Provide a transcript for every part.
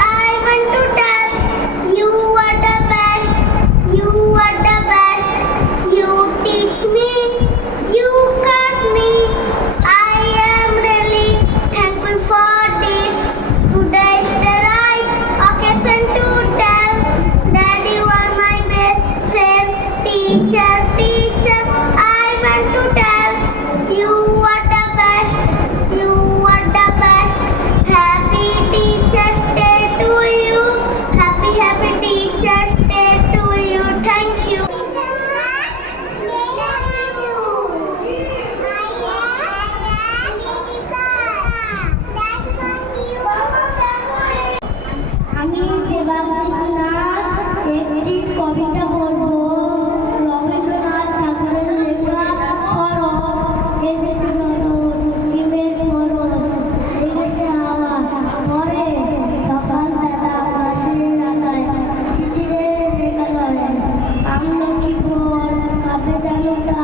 I want to tell you are the best. You are the best. You teach me. You cut me. I am really thankful for this. Today is the right occasion to tell that you are my best friend. Teacher, teacher, I want to tell you are the best. You are the best. Happy Teacher's Day to you. Happy, happy Teacher's Day to you. Thank you. আমি দেবাঙ্গনাথ একটি কবিতা বলবো। রবীন্দ্রনাথ ঠাকুরের লেখা শরৎ এসেছে শরৎ হিমের পরশ লেগেছে হাওয়া পরে সকালবেলা গাছের আগায় ঝিঝিরের রেখা ধরে আমলকি ফল কাপে জালুটা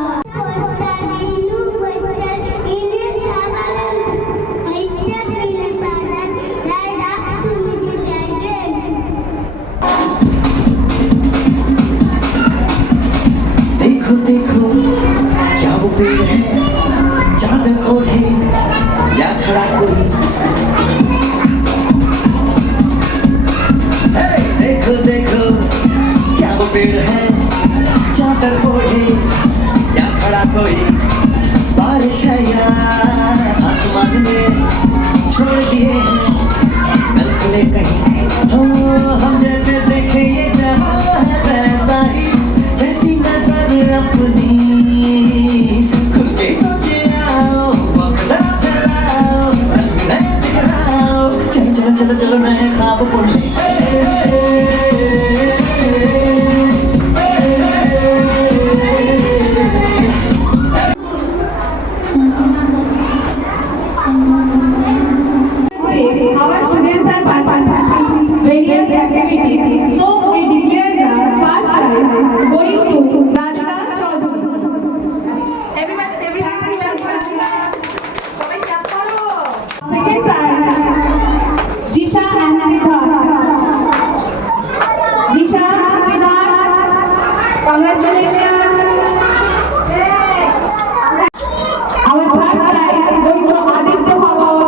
देखो देखो क्या वो पेड़ है चादर ओढ़े या खड़ा कोई। हे, देखो देखो क्या वो पेड़ है चादर ओढ़े या खड़ा कोई। बारिश है या आसमान में छोड़ दिए हैं नल खुले कहीं। हो हम जैसे देखे ये जहां है वैसा ही जैसी नजर अपनी खुल के सोचे आओ वक्त जरा फैलाओ रंग नए बिखराओ। चलो चलो चलो चलो नए ख्वाब बुने। Our students are participating in various activities. So we declare the first prize going to Rajna Chaudhary. Second prize, Jisha and Siddharth. Jisha, Siddharth, congratulations. Our third prize going to Aditya Bhagat.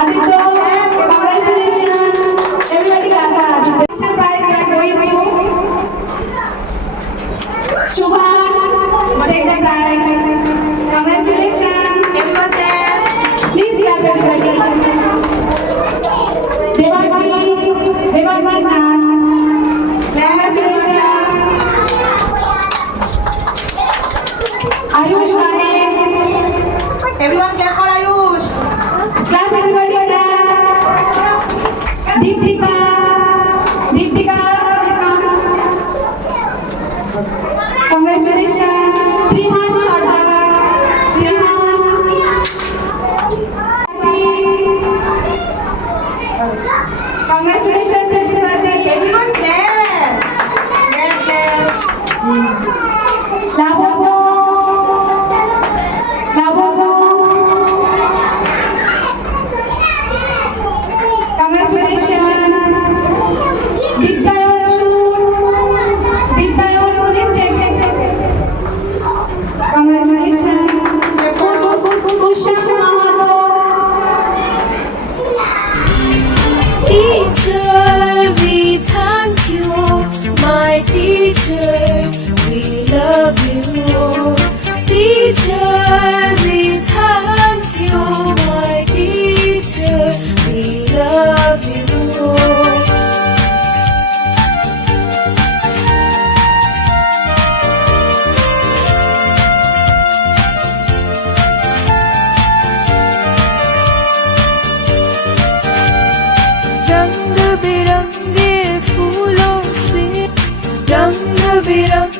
Aditya, congratulations. Everybody clap for Aditya. Second prize we are going to Shubhan. Take the prize. Congratulations. Everyone there. Please clap everybody. Devangi Nath. Congratulations. Ayush Mahe. Everyone clap for Ayush. Clap everybody, clap. Deepika, please come. Congratulations. Trihan Sardar. Trihan. Congratulations, Priti Sati. Everyone clap. Clap, clap. Lavanya. Congratulations. Diptayanshu. Please take it. Congratulations. Kushan Mahato. Teacher, we thank you. My teacher, we love you. Teacher, we thank you. My teacher, we love you. रंग बिरंगे फूलों से रंग बिरंगे